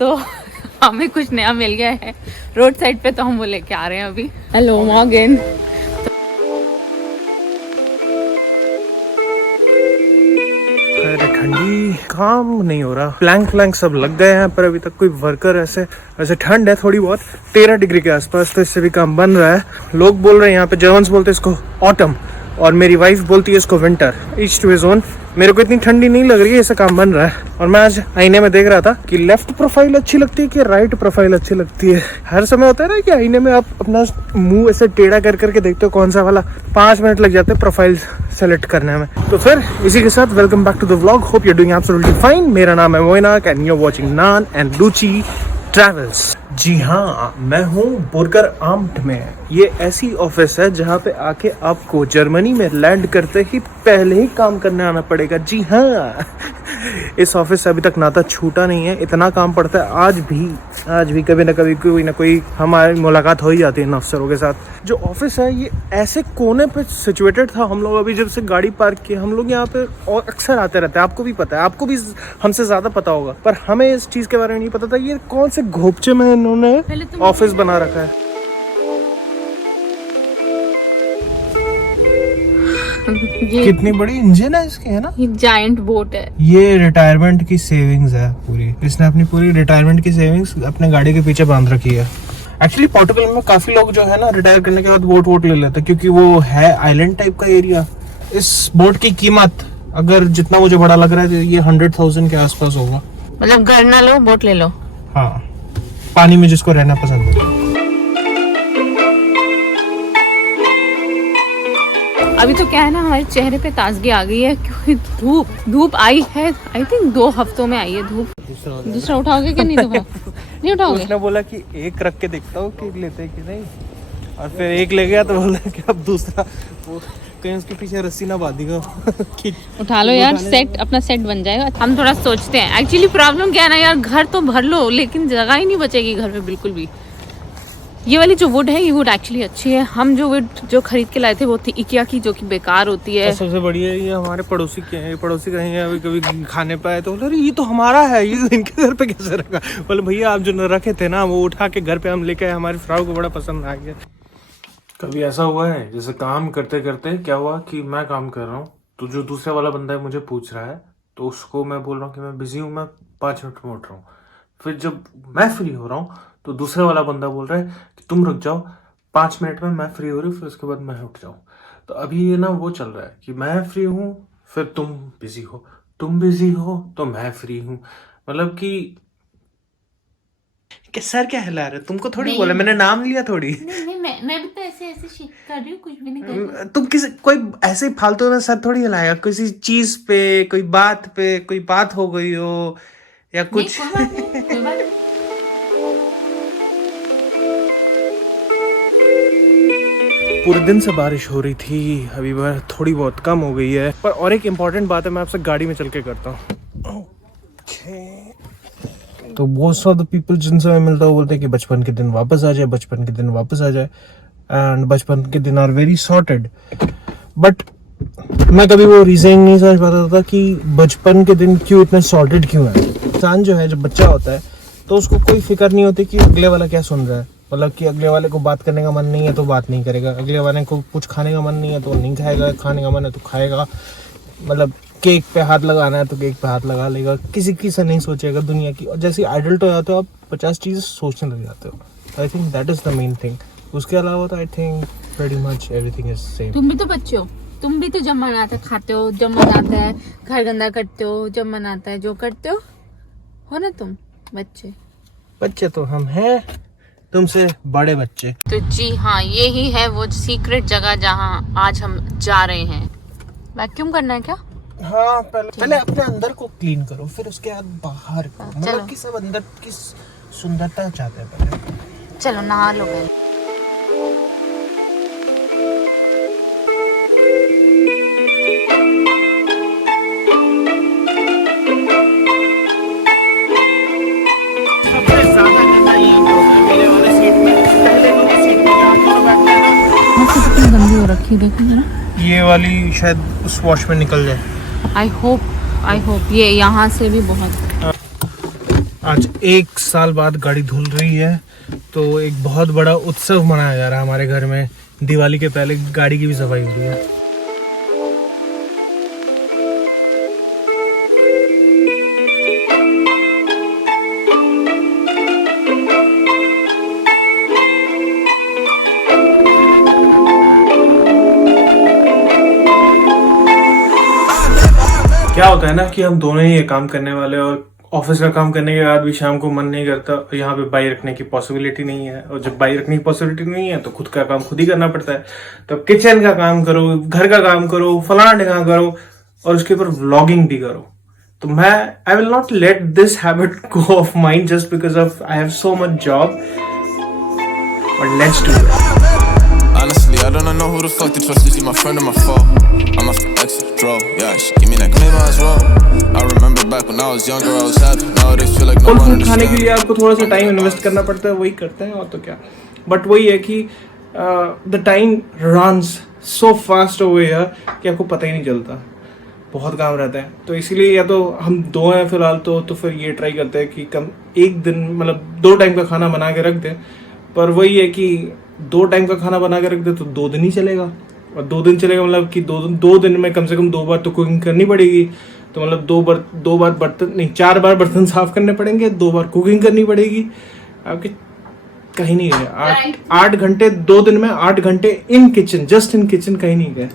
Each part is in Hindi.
तो हमें कुछ नया मिल गया है रोड साइड पे, तो हम वो लेके आ रहे हैं अभी। Hello Morgan. ठंडी काम नहीं हो रहा, प्लैंक सब लग गए हैं पर अभी तक कोई वर्कर ऐसे ठंड है थोड़ी बहुत 13 डिग्री के आसपास, तो इससे भी काम बन रहा है। लोग बोल रहे हैं यहाँ पे, जर्मन्स बोलते हैं इसको ऑटम और मेरी वाइफ बोलती है इसको winter, each to his own. मेरे को इतनी ठंडी नहीं लग रही है, ऐसा काम बन रहा है। और मैं आज आईने में देख रहा था कि लेफ्ट प्रोफाइल अच्छी लगती है कि राइट प्रोफाइल अच्छी लगती है। हर समय होता है ना कि आईने में आप अपना मुंह ऐसे टेढ़ा कर करके देखते हो कौन सा वाला, 5 मिनट लग जाते हैं प्रोफाइल सेलेक्ट करने में। तो फिर इसी के साथ welcome back to the vlog, hope you are doing absolutely fine. मेरा नाम है Moinak and you are watching Naan and Luchi Travels. जी हाँ, मैं हूँ बुर्गर आम्ट में। ये ऐसी ऑफिस है जहाँ पे आके आपको जर्मनी में लैंड करते ही पहले ही काम करने आना पड़ेगा। जी हाँ, इस ऑफिस से अभी तक नाता छूटा नहीं है, इतना काम पड़ता है। आज भी कभी ना कभी कोई ना कोई हमारी मुलाकात हो ही जाती है इन अफसरों के साथ। जो ऑफिस है ये ऐसे कोने पे सिचुएटेड था। हम लोग अभी जब से गाड़ी पार्क की, हम लोग यहाँ पे और अक्सर आते रहते हैं। आपको भी पता है, आपको भी हमसे ज्यादा पता होगा, पर हमें इस चीज के बारे में नहीं पता था ये कौन से घोपचे में इन्होंने ऑफिस बना रखा है। कितनी बड़ी इंजन है इसकी, है ना? ये जायंट बोट है। ये रिटायरमेंट की सेविंग्स है पूरी। इसने अपनी पूरी रिटायरमेंट की सेविंग्स अपने गाड़ी के पीछे बांध रखी है। एक्चुअली पोर्टुगल में काफी लोग जो है ना रिटायर करने के बाद बोट ले लेते हैं, क्योंकि वो है आइलैंड टाइप का एरिया। इस बोट की कीमत अगर जितना मुझे बड़ा लग रहा है ये 100,000 के आसपास होगा। मतलब घर ना लो, बोट ले लो। हाँ, पानी में जिसको रहना पसंद हो। अभी तो क्या है ना, हमारे चेहरे पे ताजगी आ गई है क्योंकि धूप आई है। आई थिंक 2 हफ्तों में आई है धूप। दूसरा उठाओगे कि नहीं? नहीं उठाओगे? उसने बोला कि एक रख के देखता हूँ कि लेते कि नहीं, और फिर एक ले गया तो बोला कि अब दूसरा, वो कहीं उसके पीछे रस्सी ना बांधेगा। उठा लो यार, सेट अपना सेट बन जाएगा। हम थोड़ा सोचते हैं एक्चुअली प्रॉब्लम क्या है ना यार, घर तो भर लो लेकिन जगह ही नहीं बचेगी घर में बिल्कुल भी। ये वाली जो वुड है ये वुड एक्चुअली अच्छी है। हम जो वुड जो खरीद के लाए थे वो थी इकिया की, जो कि बेकार होती है। सबसे बढ़िया ये हमारे पड़ोसी के हैं। पड़ोसी कहीं अभी कभी खाने पे आए तो बोले ये तो हमारा है, ये इनके घर पे कैसे रखा? बोले भैया आप जो रखे थे ना वो उठा के घर पे हम लेके आए, हमारी फ्राउ को बड़ा पसंद आ गया। कभी ऐसा हुआ है जैसे काम करते करते क्या हुआ कि मैं काम कर रहा हूँ तो जो दूसरा वाला बंदा है मुझे पूछ रहा है, तो उसको मैं बोल रहा हूँ कि मैं बिजी हूँ, मैं 5 मिनट में उठ रहा हूँ। फिर जब मैं फ्री हो रहा हूँ तो दूसरा वाला बंदा बोल रहा है कि तुम रुक जाओ, 5 मिनट में मैं फ्री हो रही हूँ, फिर उसके बाद मैं उठ जाऊँ। तो अभी ये ना वो चल रहा है कि मैं फ्री हूँ फिर तुम बिजी हो, तुम बिजी हो तो मैं फ्री हूँ। मतलब कि सर क्या हिला रहे? तुमको थोड़ी बोला, मैंने नाम लिया थोड़ी। नहीं, मैं भी तो ऐसे कर रही हूँ, कुछ भी नहीं कर रही। तुम किसी कोई ऐसे ही फालतू में सर थोड़ी हिलाएगा किसी चीज पे, कोई बात हो गई हो या कुछ। कोई बात नहीं। पूरे दिन से बारिश हो रही थी, अभी थोड़ी बहुत कम हो गई है। पर और एक इम्पोर्टेंट बात है, मैं आपसे गाड़ी में चल के करता हूँ। तो मोस्ट ऑफ द पीपल जिनसे मैं मिलता हूँ बोलते हैं कि बचपन के दिन वापस आ जाए, बचपन के दिन वापस आ जाए, एंड बचपन के दिन आर वेरी सॉर्टेड। बट मैं कभी वो रीजन नहीं समझ पाता था कि बचपन के दिन क्यों इतने सॉर्टेड क्यों है। इंसान जो है जब बच्चा होता है तो उसको कोई फिक्र नहीं होती कि अगले वाला क्या सुन रहा है। मतलब कि अगले वाले को बात करने का मन नहीं है तो बात नहीं करेगा, अगले वाले को कुछ खाने का मन नहीं है तो नहीं खाएगा, खाने का मन है तो खाएगा। मतलब केक पे हाथ लगाना है तो केक पे हाथ लगा लेगा, किसी की से नहीं सोचेगा दुनिया की। और जैसे एडल्ट हो जाते हो आप 50 चीज़ सोचने लग जाते हो। I think that is the main thing. उसके अलावा तो I think pretty much everything is same. तुम भी तो बच्चे हो, तुम भी तो जब मन आता है खाते हो, जब मन आता है घर गंदा करते हो, जब मन आता है जो करते हो ना तुम। बच्चे तो हम हैं, तुमसे बड़े बच्चे। तो जी हाँ, यही है वो सीक्रेट जगह जहाँ आज हम जा रहे हैं। वैक्यूम करना है क्या? हाँ, पहले अपने अंदर को क्लीन करो, फिर उसके बाद बाहर को। मतलब कि सब अंदर की सुंदरता चाहते हैं पहले। चलो नहा लो पहले। गंदी हो रखी, देखो ना। ये वाली शायद उस वॉश में निकल जाए। आई होप ये यहाँ से भी बहुत। आज 1 साल बाद गाड़ी धुल रही है, तो एक बहुत बड़ा उत्सव मनाया जा रहा है हमारे घर में। दिवाली के पहले गाड़ी की भी सफाई हो रही है। क्या होता है ना कि हम दोनों ही ये काम करने वाले, और ऑफिस का काम करने के बाद भी शाम को मन नहीं करता, और यहाँ पे बाइक रखने की पॉसिबिलिटी नहीं है। और जब बाइक रखने की पॉसिबिलिटी नहीं है तो खुद का काम खुद ही करना पड़ता है। तो किचन का काम करो, घर का काम करो, फलाना ढिकाना करो, और उसके ऊपर व्लॉगिंग भी करो। तो मैं I will not let this habit go of mind just because of I have so much job, but let's do it. Honestly, I don't know who the fuck to trust. Is he my friend or my foe? I'm my exit draw. Yeah, she give me that claim as well. I remember back when I was younger, I was happy. Nowadays feel like no one understands. खाने के लिए आपको थोड़ा सा टाइम इन्वेस्ट करना पड़ता है, वही करते हैं और तो क्या। बट वही है कि the time runs so fast over here कि आपको पता ही नहीं चलता, बहुत काम रहता है। तो इसीलिए या तो हम दो हैं फिलहाल, तो फिर ये ट्राई करते हैं कि कम एक दिन मतलब 2 टाइम का खाना बना के रख दें। पर वही है कि 2 टाइम का खाना बना के रख दे तो 2 दिन ही चलेगा, और 2 दिन चलेगा मतलब कि 2 दिन में कम से कम 2 बार तो कुकिंग करनी पड़ेगी। तो मतलब 2 बार बर्तन नहीं, 4 बार बर्तन साफ करने पड़ेंगे, 2 बार कुकिंग करनी पड़ेगी। आपके कहीं नहीं गए 8 घंटे 2 दिन में, 8 घंटे in kitchen, just in kitchen, कहीं नहीं गए।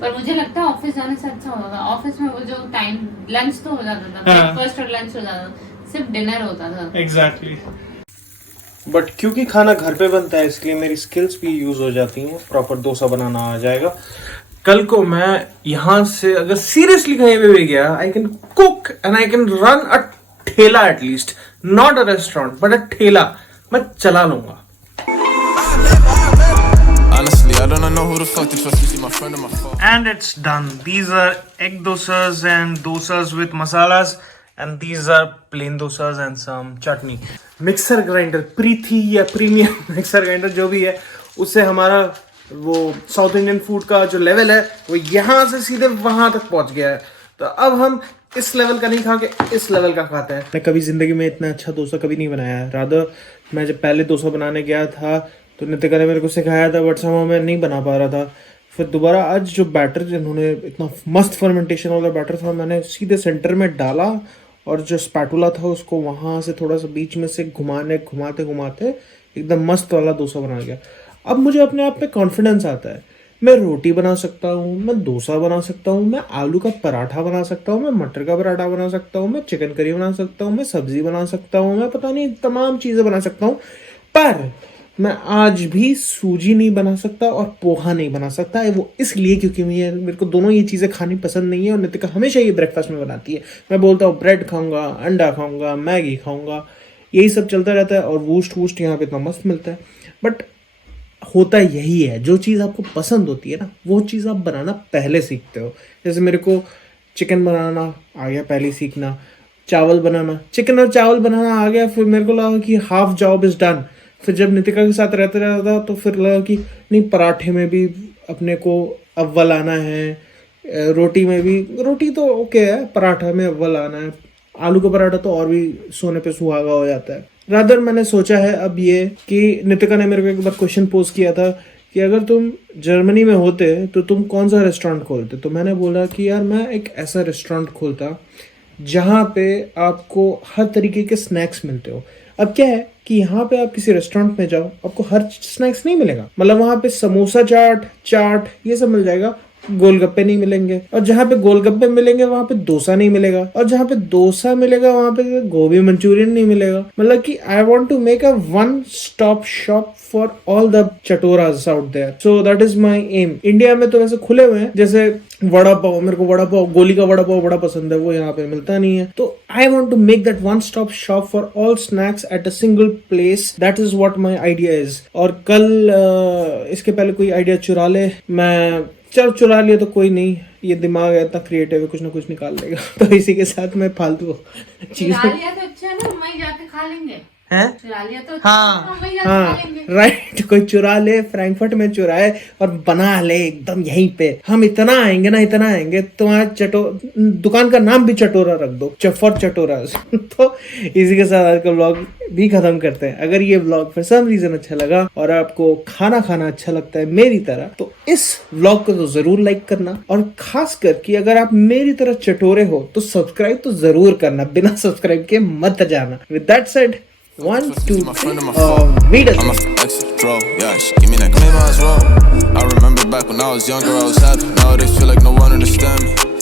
पर मुझे लगता है ऑफिस जाने से अच्छा होगा। ऑफिस में वो जो टाइम लंच तो हो जाता था, ब्रेकफास्ट और लंच हो जाता था, सिर्फ डिनर होता था। एग्जैक्टली। बट क्योंकि खाना घर पे बनता है इसलिए मेरी स्किल्स भी यूज हो जाती हैं। प्रॉपर डोसा बनाना आ जाएगा। कल को मैं यहाँ से अगर सीरियसली कहीं पे भी गया, I can cook and I can run a ठेला, at least not a restaurant but a ठेला मैं चला लूंगा। Honestly, I don't know who the fuck to trust. Is he my friend or my foe? And it's done. These are egg dosas and dosas with masalas, and these are plain dosas and some chutney. Mixer grinder Preethi या प्रीमियम मिक्सर ग्राइंडर जो भी है, उससे हमारा वो साउथ इंडियन फूड का जो लेवल है वो यहाँ से सीधे वहां तक पहुंच गया है। तो अब हम इस लेवल का नहीं खा के इस लेवल का खाते हैं। मैं कभी जिंदगी में इतना अच्छा डोसा कभी नहीं बनाया है। रादर मैं जब पहले डोसा बनाने गया था तो नितिका ने मेरे को सिखाया था, बट समय मैं नहीं बना पा रहा था। फिर दोबारा आज जो बैटर जिन्होंने इतना मस्त फर्मेंटेशन वाला बैटर था, मैंने सीधे सेंटर में डाला, और जो स्पैटुला था उसको वहाँ से थोड़ा सा बीच में से घुमाते घुमाते एकदम मस्त वाला डोसा बना गया। अब मुझे अपने आप में कॉन्फिडेंस आता है। मैं रोटी बना सकता हूँ, मैं डोसा बना सकता हूँ, मैं आलू का पराठा बना सकता हूँ, मैं मटर का पराठा बना सकता हूँ, मैं चिकन करी बना सकता हूँ, मैं सब्जी बना सकता हूँ, मैं पता नहीं तमाम चीज़ें बना सकता हूँ। पर मैं आज भी सूजी नहीं बना सकता और पोहा नहीं बना सकता है। वो इसलिए क्योंकि मेरे को दोनों ये चीज़ें खानी पसंद नहीं है, और नितिका हमेशा ये ब्रेकफास्ट में बनाती है। मैं बोलता हूँ ब्रेड खाऊंगा, अंडा खाऊंगा, मैगी खाऊंगा, यही सब चलता रहता है। और वूस्ट यहाँ पे इतना मस्त मिलता है। बट होता यही है, जो चीज़ आपको पसंद होती है ना, वो चीज़ आप बनाना पहले सीखते हो। जैसे मेरे को चिकन बनाना आ गया पहले सीखना, चावल बनाना, चिकन और चावल बनाना आ गया। फिर मेरे को लगा कि हाफ जॉब इज़ डन। फिर जब नितिका के साथ रहता था तो फिर लगा कि नहीं, पराठे में भी अपने को अव्वल आना है, रोटी में भी, रोटी तो ओके है, पराठा में अव्वल आना है, आलू का पराठा तो और भी सोने पे सुहागा हो जाता है। रादर मैंने सोचा है अब ये कि नितिका ने मेरे को एक बार क्वेश्चन पोज किया था कि अगर तुम जर्मनी में होते तो तुम कौन सा रेस्टोरेंट खोलते। तो मैंने बोला कि यार मैं एक ऐसा रेस्टोरेंट खोलता जहाँ पे आपको हर तरीके के स्नैक्स मिलते हो। अब क्या है कि यहाँ पे आप किसी रेस्टोरेंट में जाओ, आपको हर स्नैक्स नहीं मिलेगा। मतलब वहाँ पे समोसा चाट ये सब मिल जाएगा, गोलगप्पे नहीं मिलेंगे। और जहाँ पे गोलगप्पे मिलेंगे वहाँ पे डोसा नहीं मिलेगा, और जहाँ पे डोसा मिलेगा वहाँ पे गोभी मंचूरियन नहीं मिलेगा। मतलब कि I want to make a one stop shop for all the chatoras out there. So that is my aim. India में तो वैसे खुले हुए हैं, जैसे वड़ा पाव, मेरे को वड़ा पाव, गोली का वड़ा पाव बड़ा पसंद है, वो यहाँ पे मिलता नहीं है। तो I want to make that one stop shop for all snacks at a single place. That is what my idea is. और कल इसके पहले कोई आइडिया चुरा ले, मैं चल चुरा लिया तो कोई नहीं, ये दिमाग है इतना क्रिएटिव है, कुछ ना कुछ निकाल लेगा। तो इसी के साथ मैं फालतू चीज चुरा लिया तो चलो वहीं जाके खा लेंगे। हैं? चुरा लिया तो हाँ वहीं जाके खा हाँ लेंगे। राइट, कोई चुरा ले, फ्रैंकफर्ट में चुराए और बना ले एकदम यहीं पे। हम इतना आएंगे ना, इतना आएंगे, तुम्हारा दुकान का नाम भी चटोरा रख दो, फॉर चटोरा। तो इसी के साथ आज का व्लॉग भी खत्म करते हैं। अगर ये व्लॉग फॉर सम रीजन अच्छा लगा और आपको खाना खाना अच्छा लगता है मेरी तरह, तो इस व्लॉग को तो जरूर लाइक करना, और खास करके अगर आप मेरी तरह चटोरे हो तो सब्सक्राइब तो जरूर करना, बिना सब्सक्राइब के मत जाना। With that said, 1, 2, 3, meet us. I'm a exit draw, yeah, she give me that claim as well. I remember back when I was younger, I was happy. Nowadays feel like no one understand me.